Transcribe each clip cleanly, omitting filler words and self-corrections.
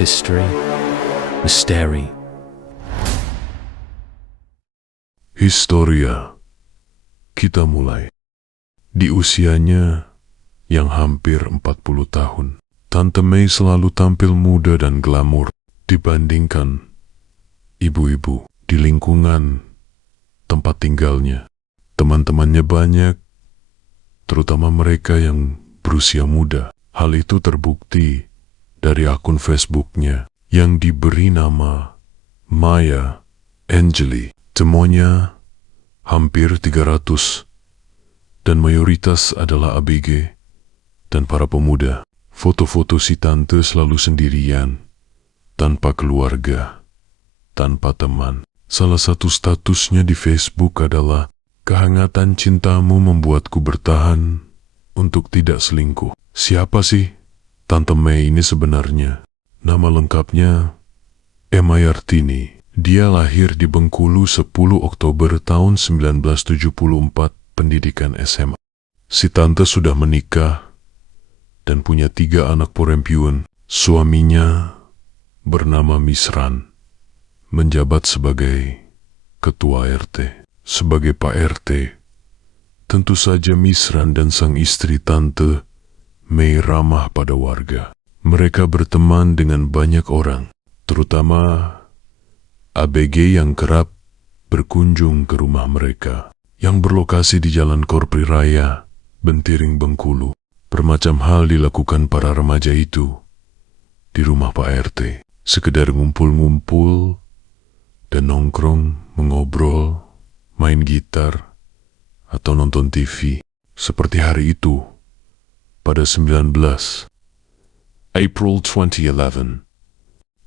history, misteri. Historia. Kita mulai. Di usianya yang hampir 40 tahun, Tante May selalu tampil muda dan glamor dibandingkan ibu-ibu di lingkungan tempat tinggalnya. Teman-temannya banyak, terutama mereka yang berusia muda. Hal itu terbukti dari akun Facebooknya yang diberi nama Maya Angelou. Temuannya hampir 300 dan mayoritas adalah ABG dan para pemuda. Foto-foto si tante selalu sendirian, tanpa keluarga, tanpa teman. Salah satu statusnya di Facebook adalah, "Kehangatan cintamu membuatku bertahan untuk tidak selingkuh." Siapa sih Tante May ini sebenarnya? Nama lengkapnya Emma Yartini. Dia lahir di Bengkulu 10 Oktober tahun 1974, pendidikan SMA. Si tante sudah menikah dan punya 3 anak perempuan. Suaminya bernama Misran, menjabat sebagai ketua RT. Sebagai Pak RT, tentu saja Misran dan sang istri Tante May ramah pada warga. Mereka berteman dengan banyak orang, terutama ABG yang kerap berkunjung ke rumah mereka, yang berlokasi di Jalan Korpri Raya, Bentiring, Bengkulu. Bermacam hal dilakukan para remaja itu di rumah Pak RT. Sekedar ngumpul-ngumpul dan nongkrong, mengobrol, main gitar, atau nonton TV. Seperti hari itu, pada 19 April 2011,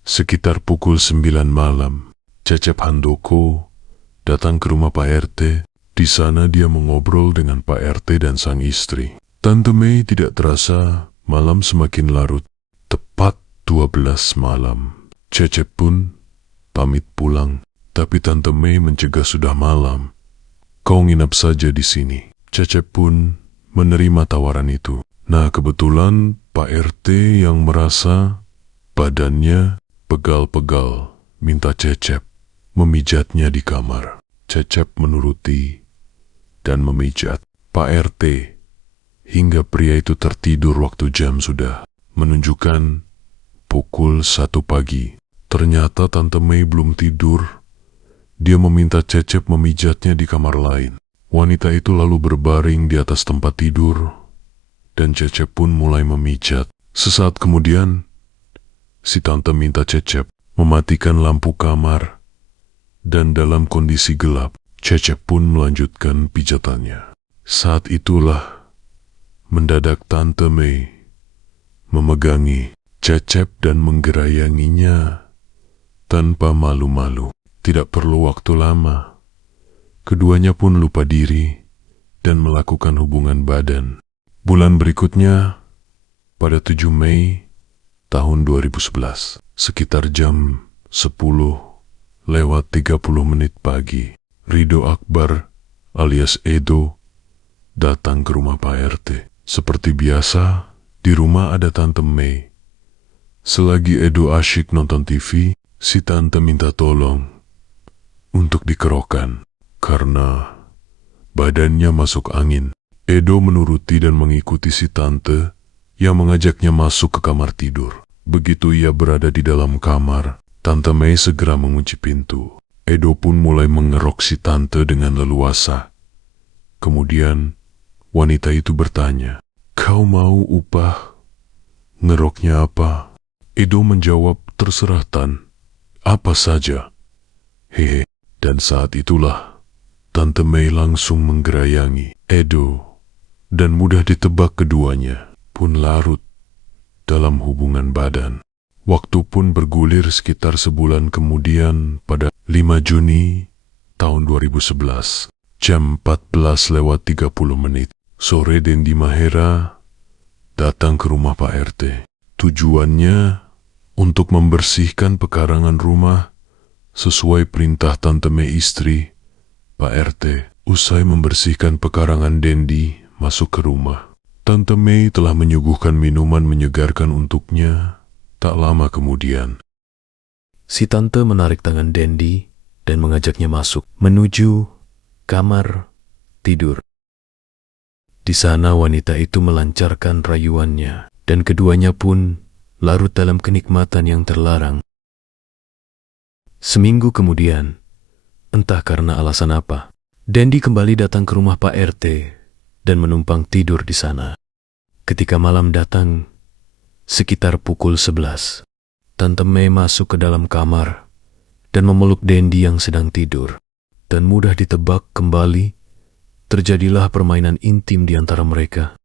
sekitar pukul 9 malam, Cecep Handoko datang ke rumah Pak RT. Di sana dia mengobrol dengan Pak RT dan sang istri. Tante May tidak terasa malam semakin larut. Tepat 12 malam, Cecep pun pamit pulang. Tapi Tante May mencegah, "Sudah malam, kau nginap saja di sini." Cecep pun menerima tawaran itu. Nah, kebetulan Pak RT yang merasa badannya pegal-pegal minta Cecep memijatnya di kamar. Cecep menuruti dan memijat Pak RT hingga pria itu tertidur waktu jam sudah menunjukkan pukul 1 pagi. Ternyata Tante May belum tidur. Dia meminta Cecep memijatnya di kamar lain. Wanita itu lalu berbaring di atas tempat tidur dan Cecep pun mulai memijat. Sesaat kemudian, si tante minta Cecep mematikan lampu kamar. Dan dalam kondisi gelap, Cecep pun melanjutkan pijatannya. Saat itulah, mendadak Tante May memegangi Cecep dan menggerayanginya tanpa malu-malu. Tidak perlu waktu lama, keduanya pun lupa diri dan melakukan hubungan badan. Bulan berikutnya, pada 7 Mei tahun 2011, sekitar jam 10:30 pagi, Rido Akbar alias Edo datang ke rumah Pak RT. Seperti biasa, di rumah ada Tante May. Selagi Edo asyik nonton TV, si tante minta tolong untuk dikerokan karena badannya masuk angin. Edo menuruti dan mengikuti si tante yang mengajaknya masuk ke kamar tidur. Begitu ia berada di dalam kamar, Tante May segera mengunci pintu. Edo pun mulai mengerok si tante dengan leluasa. Kemudian, wanita itu bertanya, "Kau mau upah? Ngeroknya apa?" Edo menjawab, "Terserah Tan, apa saja." Hehe. Dan saat itulah, Tante May langsung menggerayangi Edo. Dan mudah ditebak keduanya pun larut dalam hubungan badan. Waktu pun bergulir sekitar sebulan kemudian pada 5 Juni tahun 2011, jam 14:30 sore, Dendi Mahera datang ke rumah Pak RT. Tujuannya untuk membersihkan pekarangan rumah sesuai perintah Tante May istri Pak RT. Usai membersihkan pekarangan, Dendi masuk ke rumah. Tante May telah menyuguhkan minuman menyegarkan untuknya Tak lama kemudian, si tante menarik tangan Dendi dan mengajaknya masuk menuju kamar tidur. Di sana wanita itu melancarkan rayuannya dan keduanya pun larut dalam kenikmatan yang terlarang. Seminggu kemudian, entah karena alasan apa, Dendi kembali datang ke rumah Pak RT dan menumpang tidur di sana. Ketika malam datang, sekitar pukul 11, Tante Mei masuk ke dalam kamar dan memeluk Dendi yang sedang tidur. Dan mudah ditebak kembali, terjadilah permainan intim di antara mereka.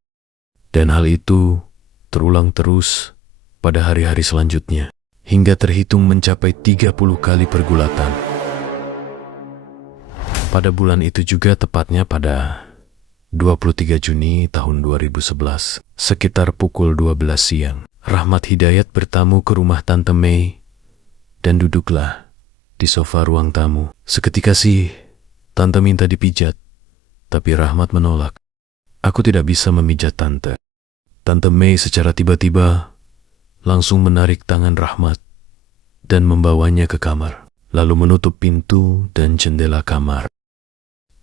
Dan hal itu terulang terus pada hari-hari selanjutnya, hingga terhitung mencapai 30 kali pergulatan. Pada bulan itu juga, tepatnya pada 23 Juni tahun 2011, sekitar pukul 12 siang, Rahmat Hidayat bertamu ke rumah Tante Mei dan duduklah di sofa ruang tamu. Seketika sih, Tante minta dipijat, tapi Rahmat menolak. "Aku tidak bisa memijat Tante." Tante Mei secara tiba-tiba langsung menarik tangan Rahmat dan membawanya ke kamar, lalu menutup pintu dan jendela kamar.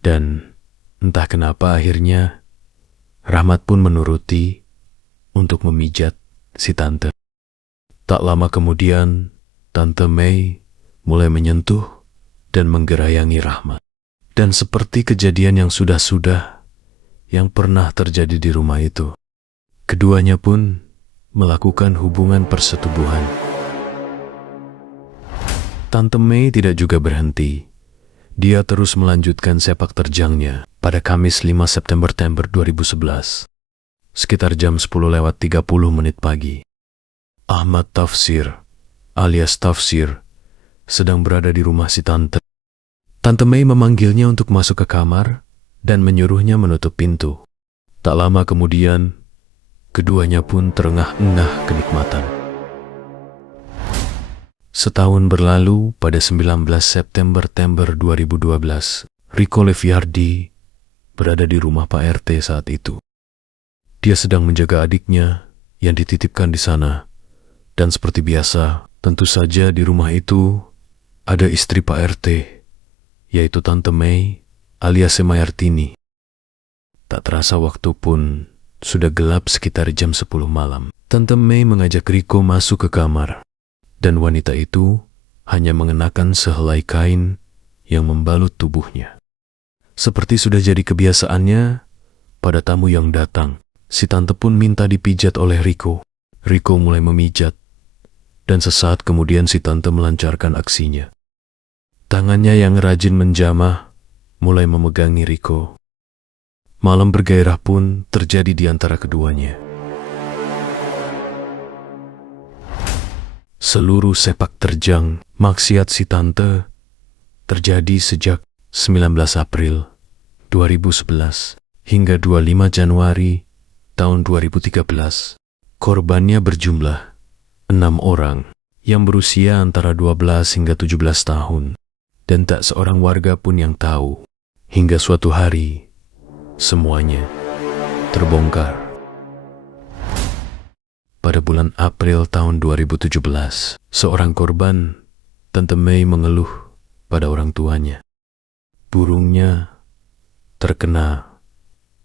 Dan entah kenapa akhirnya Rahmat pun menuruti untuk memijat si tante. Tak lama kemudian, Tante Mei mulai menyentuh dan menggerayangi Rahmat. Dan seperti kejadian yang sudah-sudah yang pernah terjadi di rumah itu, keduanya pun melakukan hubungan persetubuhan. Tante Mei tidak juga berhenti. Dia terus melanjutkan sepak terjangnya pada Kamis 5 September 2011, sekitar jam 10:30 pagi. Ahmad Tafsir, alias Tafsir, sedang berada di rumah si tante. Tante Mei memanggilnya untuk masuk ke kamar dan menyuruhnya menutup pintu. Tak lama kemudian, keduanya pun terengah-engah kenikmatan. Setahun berlalu, pada 19 September 2012, Rico Leviardi berada di rumah Pak RT saat itu. Dia sedang menjaga adiknya yang dititipkan di sana. Dan seperti biasa, tentu saja di rumah itu ada istri Pak RT, yaitu Tante Mei alias Semayartini. Tak terasa waktu pun sudah gelap sekitar jam 10 malam. Tante Mei mengajak Rico masuk ke kamar. Dan wanita itu hanya mengenakan sehelai kain yang membalut tubuhnya. Seperti sudah jadi kebiasaannya, pada tamu yang datang, si tante pun minta dipijat oleh Rico. Rico mulai memijat, dan sesaat kemudian si tante melancarkan aksinya. Tangannya yang rajin menjamah mulai memegangi Rico. Malam bergairah pun terjadi di antara keduanya. Seluruh sepak terjang maksiat si tante terjadi sejak 19 April 2011 hingga 25 Januari tahun 2013. Korbannya berjumlah 6 orang yang berusia antara 12 hingga 17 tahun, dan tak seorang warga pun yang tahu. Hingga suatu hari, semuanya terbongkar. Pada bulan April tahun 2017, seorang korban, Tante Mei, mengeluh pada orang tuanya. Burungnya terkena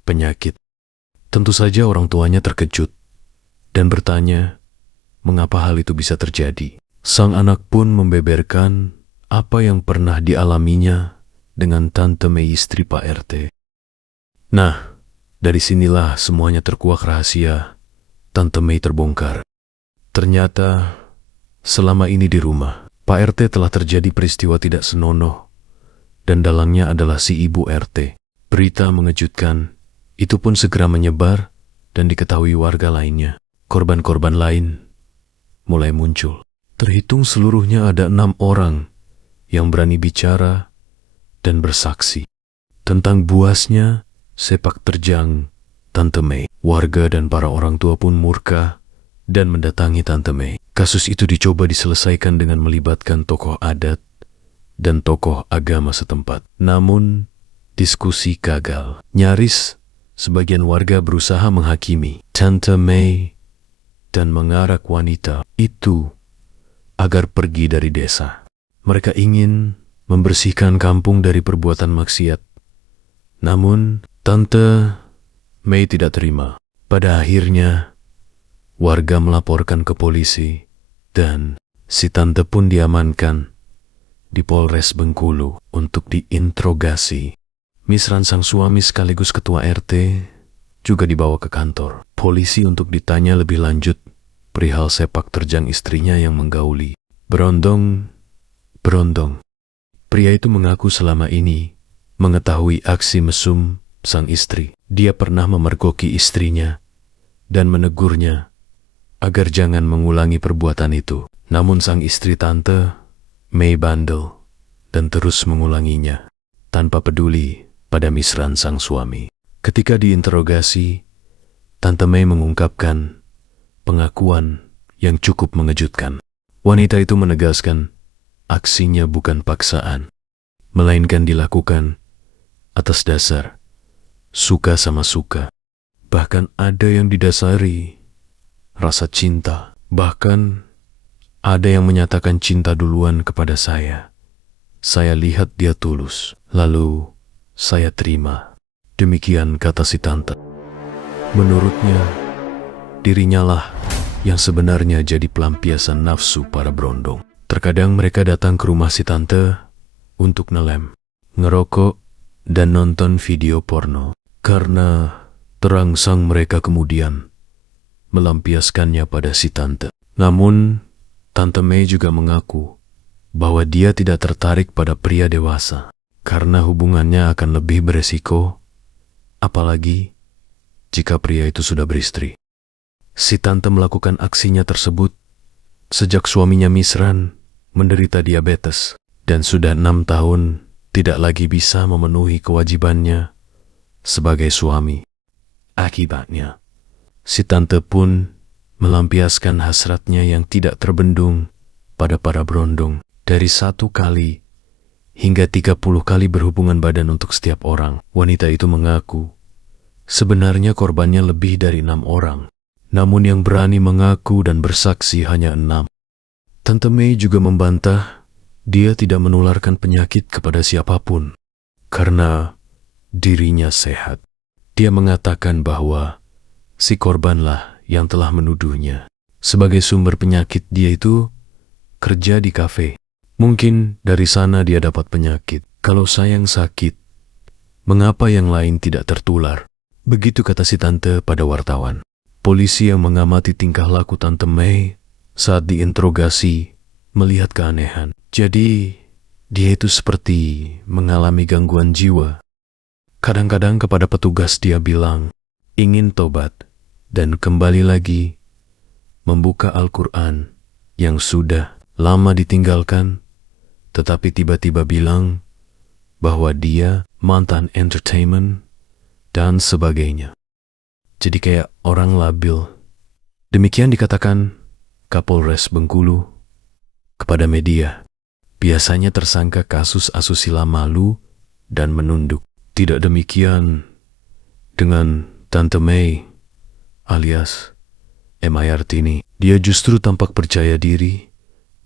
penyakit. Tentu saja orang tuanya terkejut dan bertanya mengapa hal itu bisa terjadi. Sang anak pun membeberkan apa yang pernah dialaminya dengan Tante Mei, istri Pak RT. Nah, dari sinilah semuanya terkuak rahasia Tante Mei terbongkar. Ternyata selama ini di rumah Pak RT telah terjadi peristiwa tidak senonoh, dan dalangnya adalah si ibu RT. Berita mengejutkan itu pun segera menyebar dan diketahui warga lainnya. Korban-korban lain mulai muncul. Terhitung seluruhnya ada 6 orang yang berani bicara dan bersaksi tentang buasnya sepak terjang Tante Mei. Warga dan para orang tua pun murka dan mendatangi Tante Mei. Kasus itu dicoba diselesaikan dengan melibatkan tokoh adat dan tokoh agama setempat. Namun, diskusi gagal. Nyaris, sebagian warga berusaha menghakimi Tante Mei dan mengarak wanita itu agar pergi dari desa. Mereka ingin membersihkan kampung dari perbuatan maksiat. Namun, Tante Mei tidak terima. Pada akhirnya, warga melaporkan ke polisi dan si tante pun diamankan di Polres Bengkulu untuk diinterogasi. Misran sang suami sekaligus ketua RT juga dibawa ke kantor polisi untuk ditanya lebih lanjut perihal sepak terjang istrinya yang menggauli. Berondong. Pria itu mengaku selama ini mengetahui aksi mesum sang istri. Dia pernah memergoki istrinya dan menegurnya agar jangan mengulangi perbuatan itu. Namun sang istri Tante Mei bandel dan terus mengulanginya tanpa peduli pada Misran sang suami. Ketika diinterogasi, Tante Mei mengungkapkan pengakuan yang cukup mengejutkan. Wanita itu menegaskan aksinya bukan paksaan, melainkan dilakukan atas dasar suka sama suka. Bahkan ada yang didasari rasa cinta. Bahkan ada yang menyatakan cinta duluan kepada saya. Saya lihat dia tulus, lalu saya terima. Demikian kata si tante. Menurutnya, dirinya lah yang sebenarnya jadi pelampiasan nafsu para berondong. Terkadang mereka datang ke rumah si tante untuk nelem, ngerokok, dan nonton video porno. Karena terangsang mereka kemudian melampiaskannya pada si tante. Namun, Tante Mei juga mengaku bahwa dia tidak tertarik pada pria dewasa karena hubungannya akan lebih beresiko, apalagi jika pria itu sudah beristri. Si tante melakukan aksinya tersebut sejak suaminya Misran menderita diabetes dan sudah 6 tahun tidak lagi bisa memenuhi kewajibannya sebagai suami. Akibatnya, si tante pun melampiaskan hasratnya yang tidak terbendung pada para berondong. Dari 1 kali hingga 30 kali berhubungan badan untuk setiap orang. Wanita itu mengaku sebenarnya korbannya lebih dari 6 orang. Namun yang berani mengaku dan bersaksi hanya 6. Tante Mei juga membantah dia tidak menularkan penyakit kepada siapapun karena dirinya sehat. Dia mengatakan bahwa si korbanlah yang telah menuduhnya. Sebagai sumber penyakit dia itu kerja di kafe. Mungkin dari sana dia dapat penyakit. Kalau saya yang sakit, mengapa yang lain tidak tertular? Begitu kata si tante pada wartawan. Polisi yang mengamati tingkah laku Tante Mei saat diinterogasi melihat keanehan. Jadi, dia itu seperti mengalami gangguan jiwa. Kadang-kadang kepada petugas dia bilang, ingin tobat dan kembali lagi membuka Al-Quran yang sudah lama ditinggalkan, tetapi tiba-tiba bilang bahwa dia mantan entertainment dan sebagainya. Jadi kayak orang labil. Demikian dikatakan Kapolres Bengkulu kepada media. Biasanya tersangka kasus asusila malu dan menunduk. Tidak demikian dengan Tante Mei alias Mayartini. Dia justru tampak percaya diri,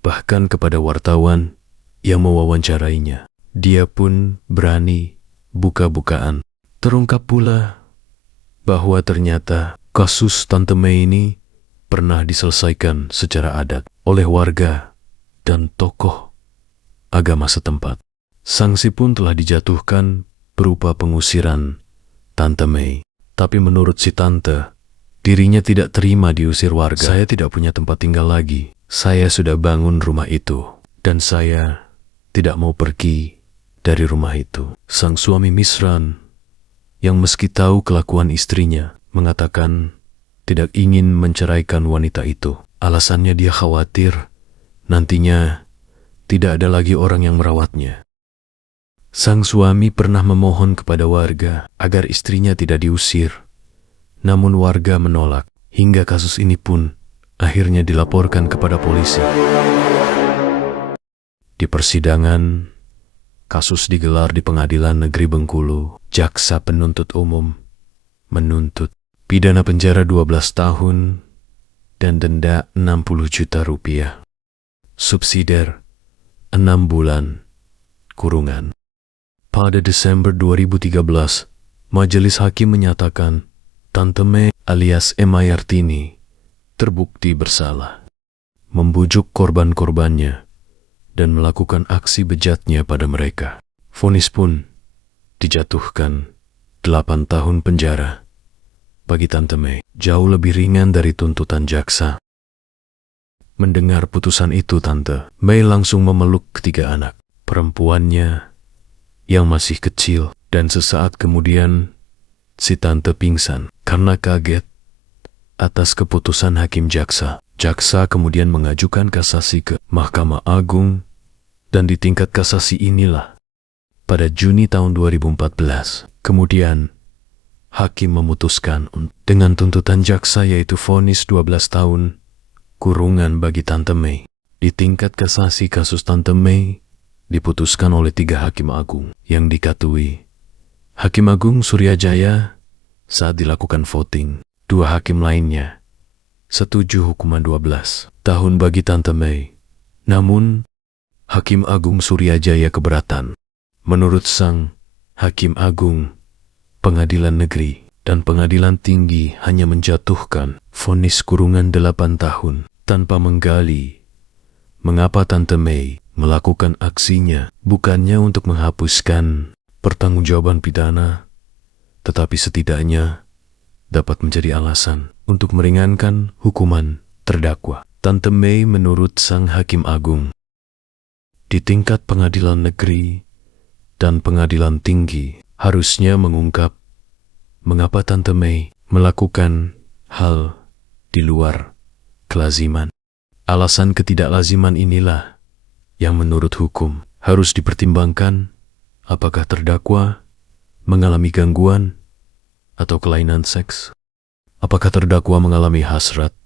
bahkan kepada wartawan yang mewawancarainya. Dia pun berani buka-bukaan. Terungkap pula bahwa ternyata kasus Tante Mei ini pernah diselesaikan secara adat oleh warga dan tokoh agama setempat. Sanksi pun telah dijatuhkan berupa pengusiran Tante Mei. Tapi menurut si tante, dirinya tidak terima diusir warga. Saya tidak punya tempat tinggal lagi. Saya sudah bangun rumah itu dan saya tidak mau pergi dari rumah itu. Sang suami Misran, yang meski tahu kelakuan istrinya, mengatakan tidak ingin menceraikan wanita itu. Alasannya dia khawatir nantinya tidak ada lagi orang yang merawatnya. Sang suami pernah memohon kepada warga agar istrinya tidak diusir. Namun warga menolak, hingga kasus ini pun akhirnya dilaporkan kepada polisi. Di persidangan, kasus digelar di Pengadilan Negeri Bengkulu. Jaksa penuntut umum menuntut pidana penjara 12 tahun dan denda 60 juta rupiah. Subsidiar 6 bulan kurungan. Pada Desember 2013, Majelis Hakim menyatakan Tante Mei alias Mayartini terbukti bersalah, membujuk korban-korbannya, dan melakukan aksi bejatnya pada mereka. Vonis pun dijatuhkan 8 tahun penjara bagi Tante Mei, jauh lebih ringan dari tuntutan jaksa. Mendengar putusan itu, Tante Mei langsung memeluk ketiga anak perempuannya yang masih kecil, dan sesaat kemudian si Tante pingsan karena kaget atas keputusan hakim jaksa. Jaksa kemudian mengajukan kasasi ke Mahkamah Agung, dan di tingkat kasasi inilah pada Juni tahun 2014, kemudian hakim memutuskan dengan tuntutan jaksa, yaitu vonis 12 tahun kurungan bagi Tante Mei. Di tingkat kasasi, kasus Tante Mei diputuskan oleh 3 hakim agung yang dikatui Hakim Agung Suryajaya. Saat dilakukan voting, 2 hakim lainnya setuju hukuman 12 tahun bagi Tante Mei. Namun, Hakim Agung Suryajaya keberatan. Menurut sang Hakim Agung, Pengadilan Negeri dan Pengadilan Tinggi hanya menjatuhkan vonis kurungan 8 tahun tanpa menggali mengapa Tante Mei melakukan aksinya bukannya untuk menghapuskan pertanggungjawaban pidana, tetapi setidaknya dapat menjadi alasan untuk meringankan hukuman terdakwa. Tante Mei menurut sang Hakim Agung, di tingkat Pengadilan Negeri dan Pengadilan Tinggi harusnya mengungkap mengapa Tante Mei melakukan hal di luar kelaziman. Alasan ketidaklaziman inilah yang menurut hukum harus dipertimbangkan, apakah terdakwa mengalami gangguan atau kelainan seks, apakah terdakwa mengalami hasrat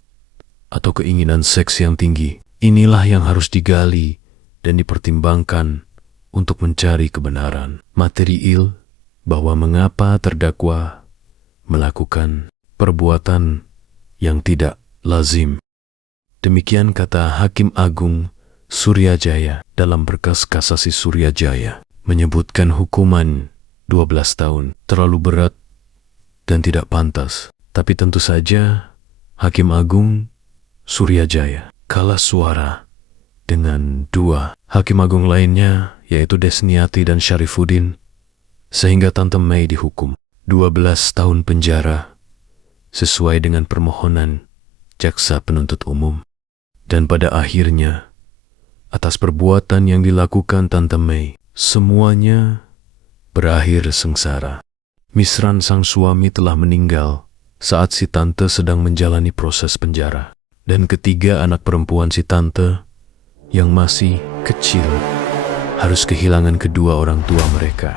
atau keinginan seks yang tinggi. Inilah yang harus digali dan dipertimbangkan untuk mencari kebenaran material bahwa mengapa terdakwa melakukan perbuatan yang tidak lazim. Demikian kata Hakim Agung Suryajaya dalam berkas kasasi Suryajaya, menyebutkan hukuman 12 tahun terlalu berat dan tidak pantas. Tapi tentu saja Hakim Agung Suryajaya kalah suara dengan 2 Hakim Agung lainnya, yaitu Desniati dan Syarifuddin, sehingga Tante Mei dihukum 12 tahun penjara sesuai dengan permohonan jaksa penuntut umum. Dan pada akhirnya, atas perbuatan yang dilakukan Tante Mei, semuanya berakhir sengsara. Misran sang suami telah meninggal saat si Tante sedang menjalani proses penjara, dan ketiga anak perempuan si Tante yang masih kecil harus kehilangan kedua orang tua mereka.